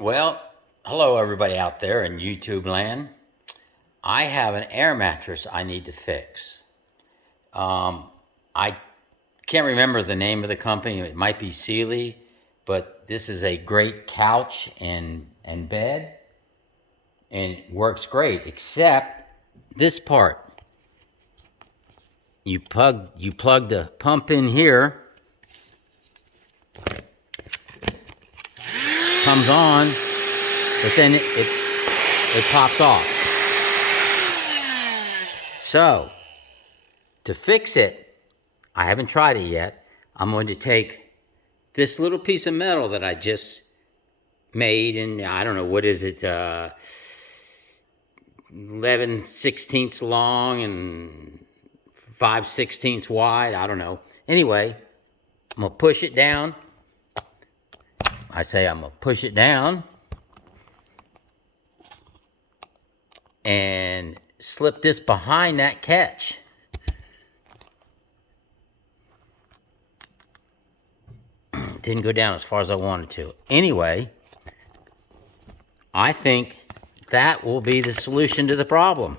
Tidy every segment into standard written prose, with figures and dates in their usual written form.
Well, hello everybody out there in YouTube land. I have an air mattress I need to fix. I can't remember the name of the company. It might be Sealy, but this is a great couch and bed, and it works great, except this part. You plug the pump in here, comes on, but then it pops off. So, to fix it, I haven't tried it yet. I'm going to take this little piece of metal that I just made, and I don't know, what is it, 11/16 long and 5/16 wide, I don't know. Anyway, I'm going to push it down. I'm going to push it down and slip this behind that catch. Didn't go down as far as I wanted to. Anyway, I think that will be the solution to the problem.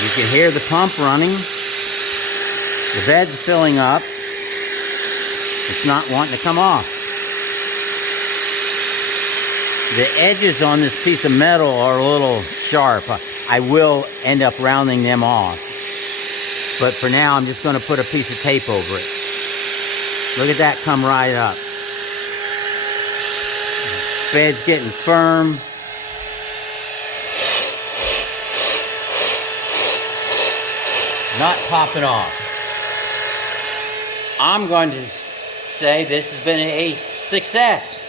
You can hear the pump running. The bed's filling up. It's not wanting to come off. The edges on this piece of metal are a little sharp. I will end up rounding them off. But for now, I'm just going to put a piece of tape over it. Look at that come right up. Bed's getting firm. Not popping off. I'm going to say this has been a success.